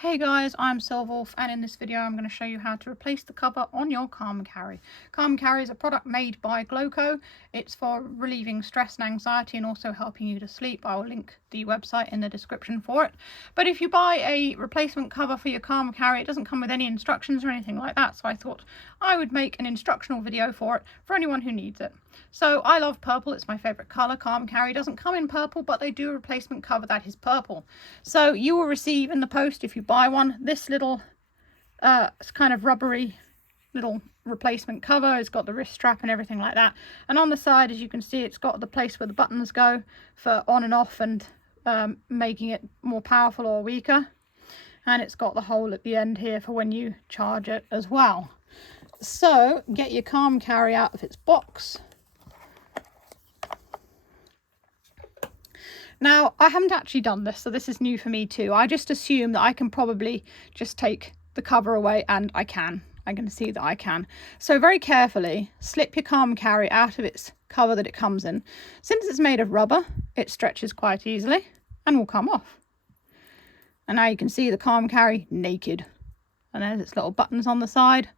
Hey guys, I'm Silverwolf, and in this video I'm going to show you how to replace the cover on your Calm Carry. Calm Carry is a product made by Glowco. It's for relieving stress and anxiety and also helping you to sleep. I will link the website in the description for it. But if you buy a replacement cover for your Calm Carry, it doesn't come with any instructions or anything like that, so I thought I would make an instructional video for it for anyone who needs it. So I love purple, it's my favourite colour. Calm Carry doesn't come in purple, but they do a replacement cover that is purple. So you will receive in the post, if you buy one, this little kind of rubbery little replacement cover. It's got the wrist strap and everything like that. And on the side, as you can see, it's got the place where the buttons go for on and off and making it more powerful or weaker. And it's got the hole at the end here for when you charge it as well. So get your Calm Carry out of its box. Now, I haven't actually done this, so this is new for me too. I just assume that I can probably just take the cover away, and I can. I can see that I can. So very carefully, slip your Calm Carry out of its cover that it comes in. Since it's made of rubber, it stretches quite easily and will come off. And now you can see the Calm Carry naked. And there's its little buttons on the side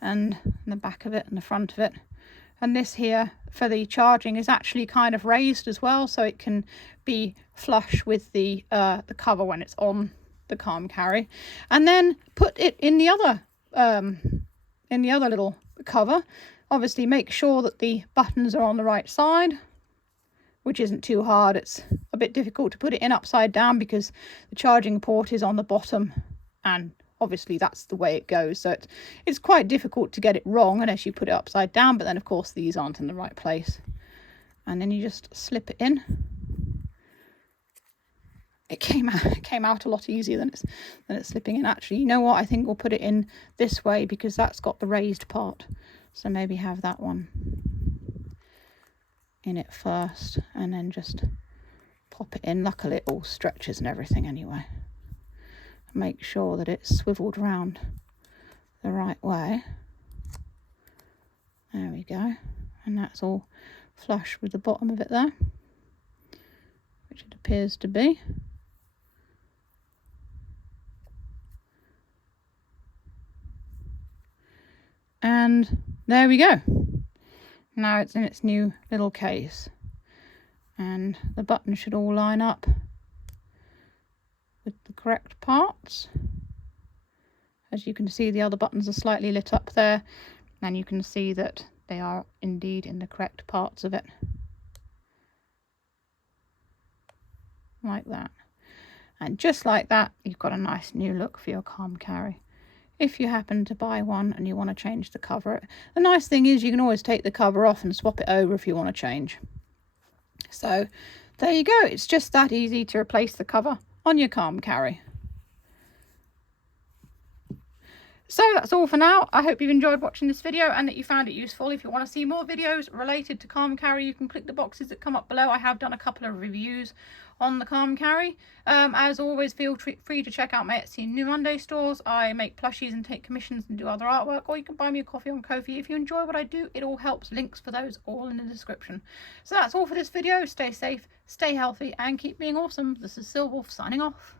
and the back of it and the front of it. And this here for the charging is actually kind of raised as well, so it can be flush with the cover when it's on the Calm Carry. And then put it in the other little cover. Obviously make sure that the buttons are on the right side, which isn't too hard. It's a bit difficult to put it in upside down because the charging port is on the bottom, and obviously that's the way it goes, so it's quite difficult to get it wrong unless you put it upside down. But then of course these aren't in the right place, and then you just slip it in. It came out a lot easier than it's slipping in. Actually, you know what, I think we'll put it in this way because that's got the raised part, so maybe have that one in it first and then just pop it in. Luckily it all stretches and everything anyway. Make sure that it's swiveled round the right way. There we go. And that's all flush with the bottom of it there, which it appears to be. And there we go. Now it's in its new little case. And the buttons should all line up with the correct parts. As you can see, the other buttons are slightly lit up there, and you can see that they are indeed in the correct parts of it, like that. And just like that, you've got a nice new look for your Calm Carry. If you happen to buy one and you want to change the cover, the nice thing is you can always take the cover off and swap it over if you want to change. So there you go. It's just that easy to replace the cover on your Calm Carry. So that's all for now. I hope you've enjoyed watching this video and that you found it useful. If you want to see more videos related to Calm Carry, you can click the boxes that come up below. I have done a couple of reviews on the Calm Carry. As always, feel free to check out my Etsy and New Monday stores. I make plushies and take commissions and do other artwork, or you can buy me a coffee on Ko-fi. If you enjoy what I do, it all helps. Links for those all in the description. So that's all for this video. Stay safe, stay healthy, and keep being awesome. This is Silverwolf signing off.